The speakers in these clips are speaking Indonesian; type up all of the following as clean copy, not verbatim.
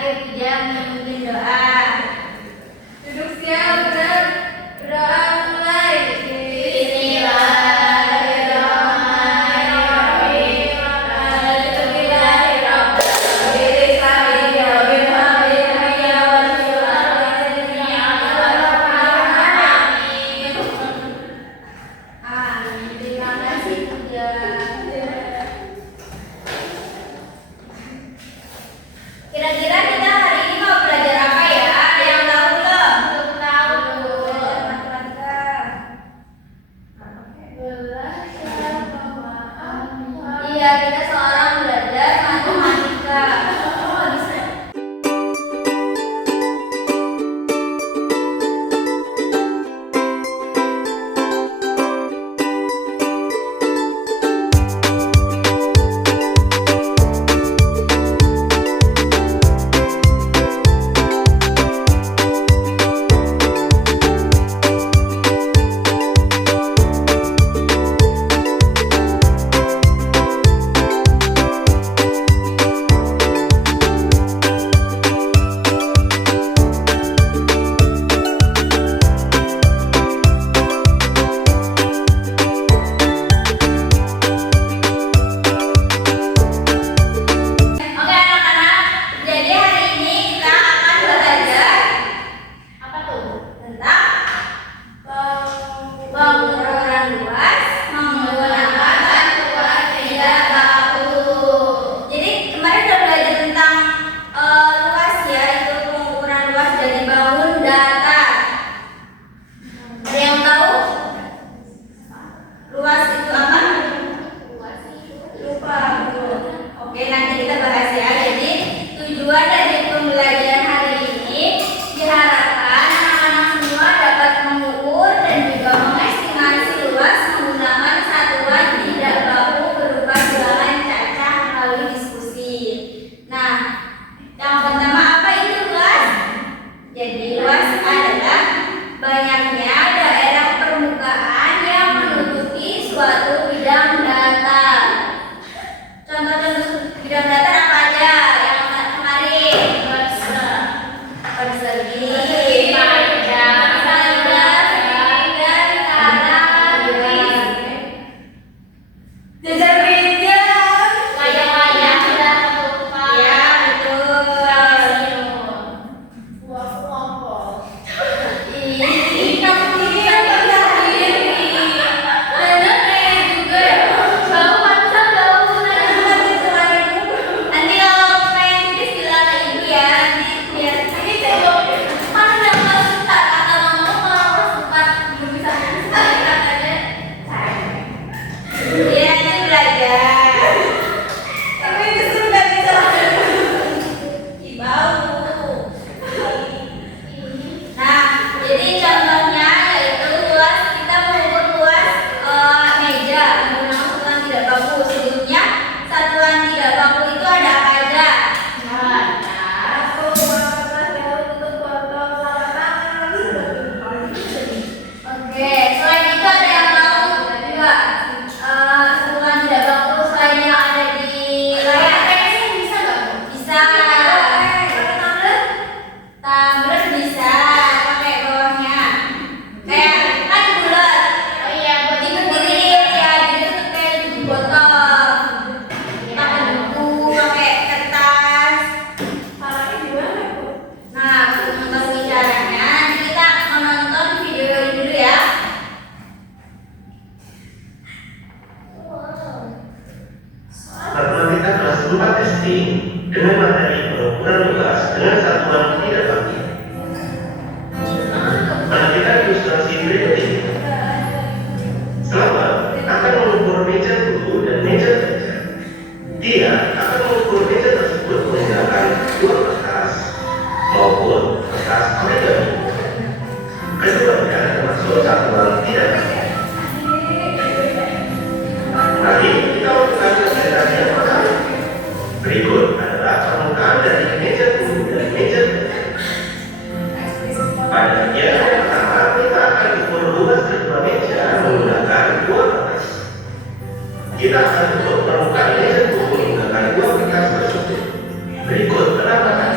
akhir puja memimpin doa. Duduk siap, berdoa mulai. Kira-kira kita hari ini mau belajar apa ya? Ada yang tahu belum? Belum tahu. Belajar matematika. Iya, kita seorang belajar matematika. Oke anak-anak, jadi hari ini kita akan belajar apa tuh? Tentang pengukuran luas menggunakan satuan tidak baku. Jadi kemarin udah belajar tentang luas ya, itu pengukuran luas dari bangun datar. Ada yang tahu? Luas itu apa? Lupa. Oke, nanti kita bahas ya. Jadi tujuan dari pembelajaran hari ini diharapkan anak-anak semua dapat mengukur dan juga mengestimasi luas menggunakan satuan tidak baku berupa bilangan cacah melalui diskusi. Nah, yang pertama apa itu luas? Jadi luas adalah banyaknya daerah permukaan yang menutupi suatu bidang datar. Contoh-contoh bidang datar apa aja yang kemarin? Persegi, panjang, dan tanah, jajar bintang, layang-layang, ya betul. Ih, kamu ini yang berdiri. Bener juga ya. Bau pansel, bau nanti kalau pengen tulis bilang ke ibu ya, nanti biar ini tengok mana yang mau start atau mau sempat belum bisa start katanya. Iya ini belajar. Tapi justru nggak bisa. Ih, bau. Nah, jadi contohnya yaitu luas kita mengukur luas meja menggunakan satuan tidak baku. Sebelumnya satuan tidak baku itu ada apa aja? Oke, selain itu ada yang tahu juga satuan tidak baku selain yang ada di layar? Bisa nggak Bu? Bisa. Tumbler bisa pakai bawahnya. Kayak kan bulat. Oh iya, buat diberdiriin ya, jadi tuh kayak tutup botol. Pakai buku, pakai kertas. Caranya gimana Bu? Nah, untuk mengetahui caranya, nanti kita menonton video ini dulu ya. Matematika kelas 4 SD dengan materi pengukuran luas dengan satuan tidak baku. Perhatikan ilustrasi berikut ini. Selamat akan mengukur meja guru dan meja kerja. Dia akan mengukur meja tersebut menggunakan dua kertas maupun kertas origami. Keduanya termasuk satuan tidak baku. Mari kita lakukan kegiatan yang pertama. Berikut adalah permukaan dari meja guru dan meja kerja. Pada kegiatan yang pertama, kita akan ukur luas kedua meja menggunakan dua kertas. Kita akan ukur permukaan meja guru menggunakan dua kertas tersebut. Berikut penambahan.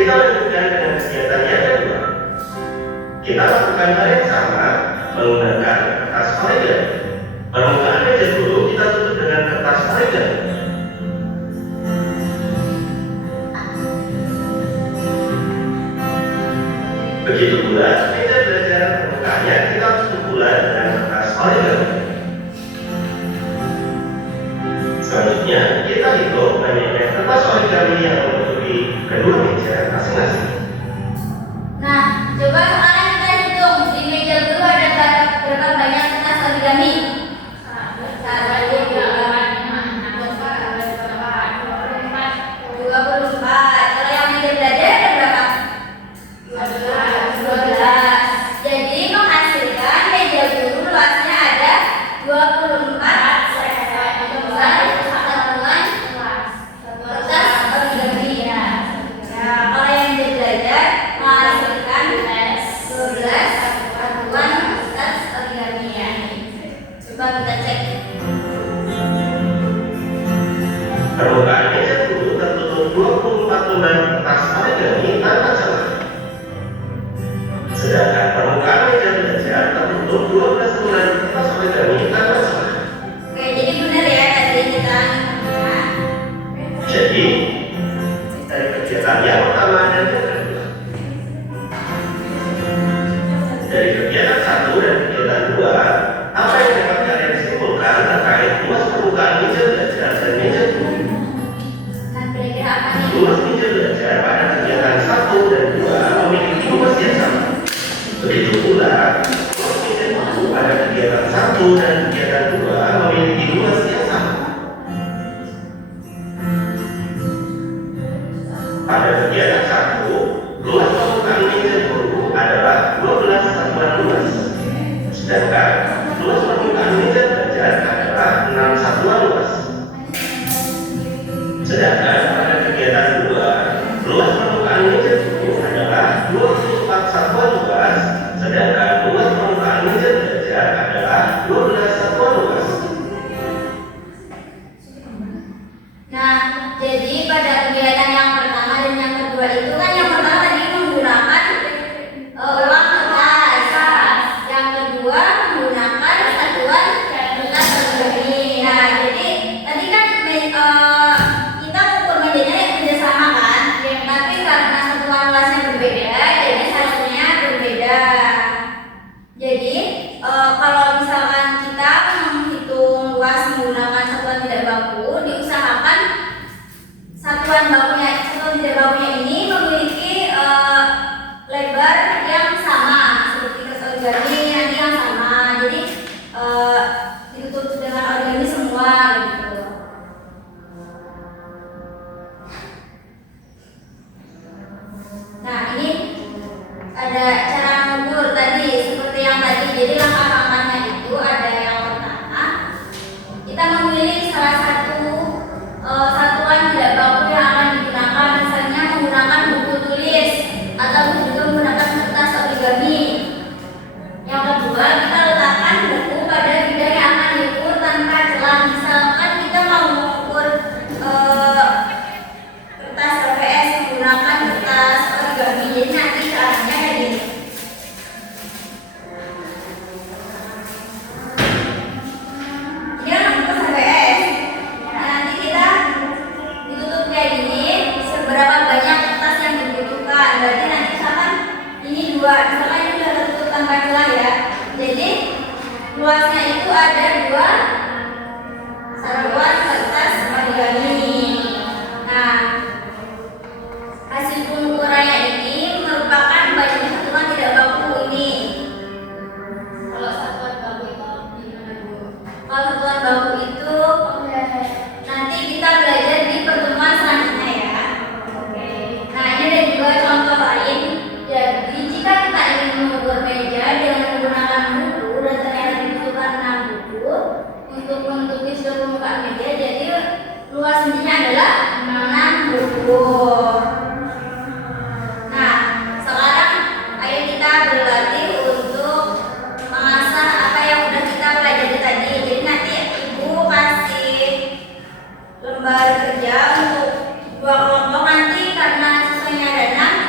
Kita lanjutkan dengan kegiatan yang kedua. Kita lakukan hal yang sama menggunakan kertas origami. Permukaan meja guru kita tutup dengan kertas origami. Begitu pula meja belajar permukaannya kita tutup pula dengan kertas origami. Selanjutnya kita hitung banyaknya kertas origami yang menutupi kedua meja masing-masing. Nah, coba sekarang kita hitung di meja guru ada berapa banyak kertas origami? 24. Kalau yang meja belajar ada berapa? 12. Jadi menghasilkan meja guru luasnya ada 24 satuan kertas origami. Ya, kalau yang meja belajar menghasilkan 12 satuan kertas origami ya. Coba kita cek. Permukaan meja guru tertutup 24 lembar kertas origami tanpa celah. Sedangkan permukaan meja belajar tertutup 12 lembar kertas origami tanpa celah. Oke, jadi benar ya tadi kita. Jadi, dari kegiatan yang pertama dan yang kedua. Dari kegiatan 1 dan kegiatan 2, apa yang dapat kalian simpulkan terkait luas permukaan meja belajar dan meja guru? Nah, kira-kira apa nih? Luas meja belajar pada kegiatan 1 dan 2 memiliki luas yang sama. Begitu pula, luas meja guru pada kegiatan 1 dan kegiatan 2 memiliki luas yang sama. Pada kegiatan 1, luas permukaan meja guru adalah 12 satuan luas. Sedangkan luas permukaan meja belajar adalah 6 satuan luas. Sedangkan pada kegiatan 2, luas permukaan meja guru adalah 24 satuan luas, sedangkan luas permukaan meja belajar adalah 12 satuan luas. Nah, jadi pada kegiatan yang pertama dan yang kedua itu kan yang pertama tadi menggunakan uang kertas, yang kedua menggunakan satuan kertas origami. Nah, jadi tadi kan kita ukur mejanya tidak sama kan, tapi karena satuan luasnya berbeda, jadi hasilnya berbeda. Jadi kalau misalkan kita menghitung luas menggunakan satuan tidak baku, diusahakan satuan tidak bakunya ini memiliki lebar yang sama seperti kertas origami nanti yang sama. Jadi ditutup dengan origami semua gitu. Nah, ini ada cara mengukur tadi seperti yang tadi. Jadi langkah-langkahnya itu ada yang pertama, kita memilih salah satu satuan tidak baku yang akan digunakan, misalnya menggunakan buku tulis atau juga menggunakan kertas origami. Yang kedua, kita letakkan buku pada bidang yang akan diukur tanpa celah. Misalkan kita mau mengukur kertas LPS menggunakan kertas origami, jadi nanti caranya kayak gini. Ini kan untuk HPS. Nah, nanti kita ditutup kayak gini. Seberapa banyak kertas yang dibutuhkan? Berarti nanti misalkan ini 2, misalkan ini sudah tertutup tanpa celah ya. Jadi luasnya itu ada 2 satuan kertas origami. Nah, hasil pengukurannya ini merupakan banyaknya satuan tidak baku ini. Kalau satuan baku itu gimana Bu? Kalau satuan baku itu nanti kita belajar di pertemuan selanjutnya ya. Oke. Nah, ini ada juga contoh lain. Jadi jika kita ingin mengukur meja dengan menggunakan buku dan ternyata dibutuhkan 6 buku untuk menutupi seluruh permukaan meja, jadi luas mejanya adalah 6 buku. Nah, sekarang ayo kita berlatih untuk mengasah apa yang udah kita pelajari tadi. Jadi nanti Ibu kasih lembar kerja untuk 2 kelompok, nanti karena siswanya ada 6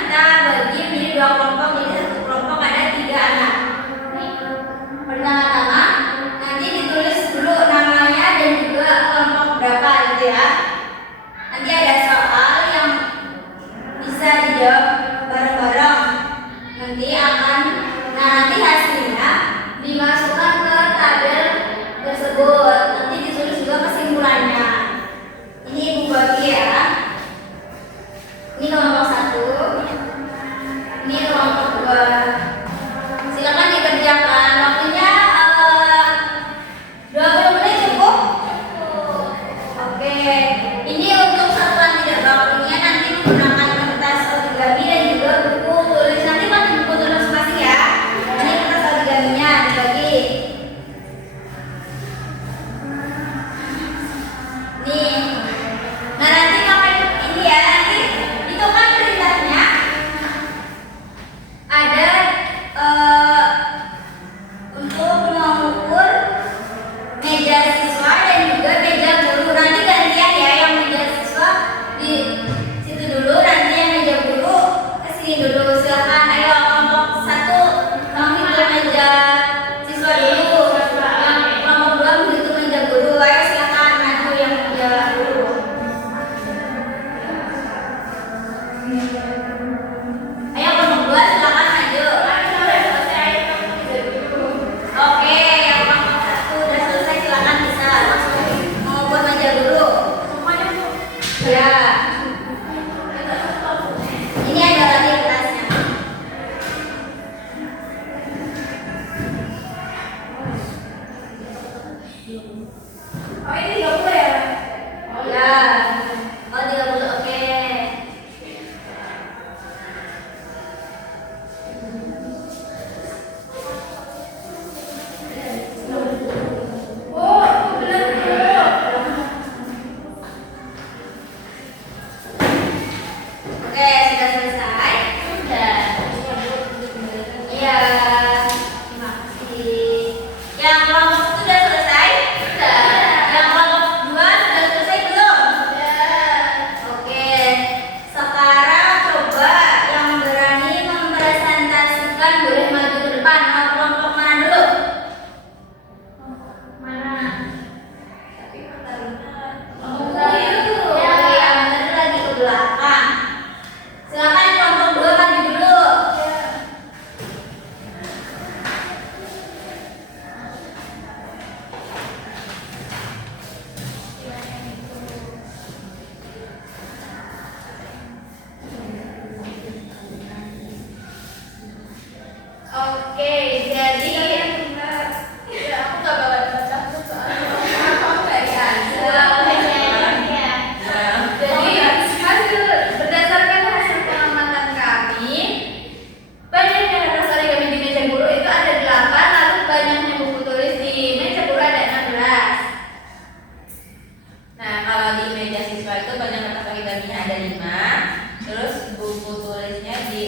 Nanti hasilnya dimasukkan ke tabel tersebut. Nanti ditulis juga kesimpulannya. Ini Ibu bagi ya. Ini kelompok 1. Ini kelompok 2. Silakan dikerjakan. Waktunya 20 menit cukup? Oke. Ini untuk satuan tidak bakunya nanti menggunakan kertas origami dan juga buku tulis. Nanti pakai buku tulis masing-masing ya. Ini kertas origaminya dibagi. Nih. Nah, nanti kapan ini ya, nanti itu kan perintahnya ada untuk mengukur meja siswa dan juga meja guru. Nanti gantian ya, yang meja siswa di situ dulu, nanti yang meja guru ke sini dulu. Silakan, ayo kelompok 1 menghitung meja siswa dulu. Yang kelompok 2 menghitung meja guru. Ayo silakan maju yang meja guru. Ayo kelompok 2 silakan maju. Oke, yang kelompok 1 udah selesai, silakan bisa langsung mengukur meja dulu. Ya. Ini ada lagi kertasnya. Oh, ini 30 ya? Ya. Oh, 30. Oke. Oh, benar. Oke, sudah selesai? Sudah. Iya. Terima kasih. Yang kelompok 1 sudah selesai? Sudah. Yang kelompok 2 sudah selesai belum? Sudah. Oke. Sekarang coba yang berani mempresentasikan boleh maju ke depan. Mau kelompok mana dulu? Mana? Ya, yang benar lagi ke belakang. Silakan kelompok 2 maju dulu. Oke, jadi aku nggak bawa catatan soalnya aku nggak Jadi berdasarkan hasil pengamatan kami, banyaknya kertas origami di meja guru itu ada 8, lalu banyaknya buku tulis di meja guru ada 16. Nah, kalau di meja siswa itu banyak kertas origaminya ada 5, terus buku tulisnya di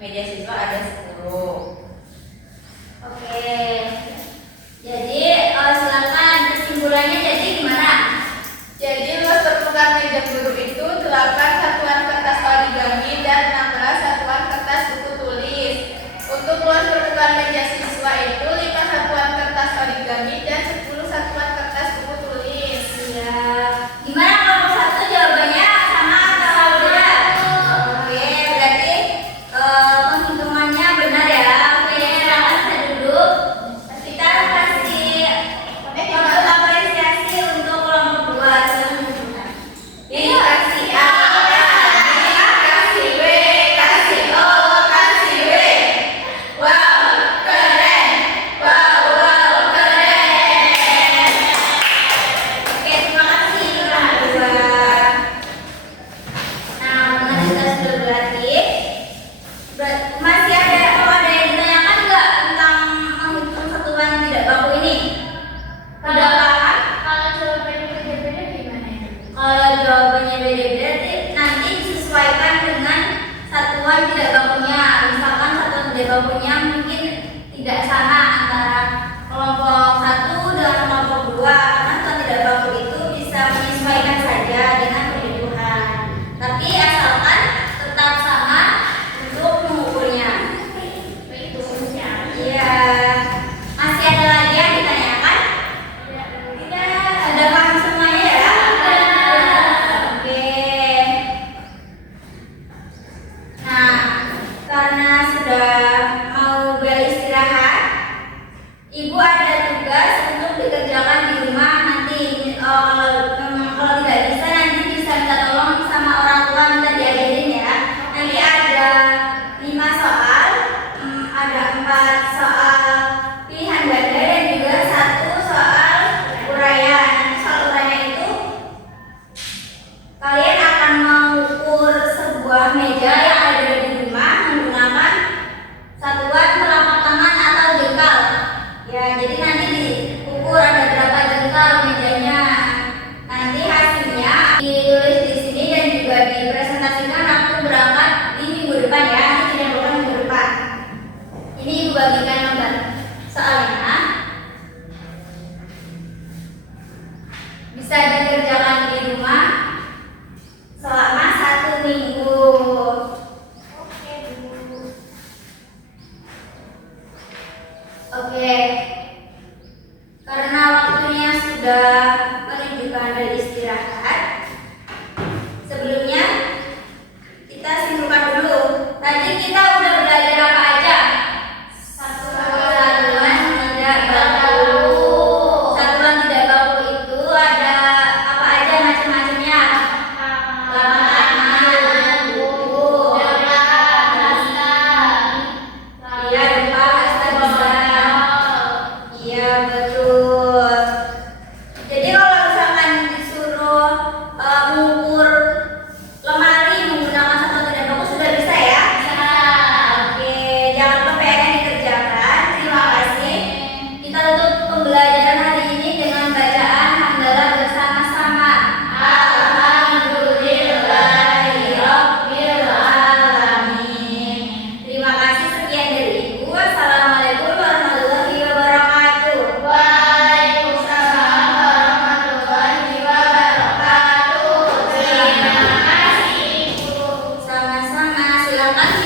meja siswa ada 10. Oke. Jadi silakan kesimpulannya jadi gimana? Jadi luas permukaan meja guru itu 8 satuan kertas origami dan 16 satuan kertas buku tulis. Untuk luas permukaan meja siswa itu 5 satuan kertas origami dan 10 satuan kertas buku tulis. Iya. Gimana kelompok 1 jawabannya sama atau beda? Oke, berarti penghitungannya benar ya. Ibu ada tugas untuk dikerjakan di rumah nanti. Kalau tidak bisa nanti bisa minta tolong sama orang tua, minta diajarin ya. Nanti ada 5 soal, ada 4 soal pilihan ganda dan juga 1 soal uraian. Nanti soal uraian itu kalian akan mengukur sebuah meja yang ada di rumah menggunakan satuan telapak tangan atau jengkal. Ya, jadi nanti diukur ada berapa jengkal mejanya. Nanti hasilnya ditulis di sini dan juga dipresentasikan waktu berangkat di minggu depan ya. Nanti tidak bukan minggu depan. Ini ibu bagikan gambar soalnya. Bisa dikerjakan di rumah selama 1 minggu. Oke, Bu. Oke. Karena waktunya sudah menunjukkan dari istirahat. Sebelumnya kita simpulkan dulu. Tadi kita udah belajar apa aja? Satuan tidak baku. Satuan tidak baku itu ada apa aja macam-macamnya? Lapangan, buku, iya, depan, hasta bisa. Iya, betul. Jadi kalau misalkan disuruh mengukur lemari menggunakan satuan tidak baku sudah bisa ya? Oke, jangan lupa PR-nya dikerjakan. Terima kasih. Kita tutup pembelajaran hari ini dengan bacaan hamdalah bersama-sama. Alhamdulillahirobbilalamin. Terima kasih, sekian dari Ibu. Assalamualaikum warahmatullahi wabarakatuh. Waalaikumsalam warahmatullahi wabarakatuh. Terima kasih, Ibu. Sama-sama, silakan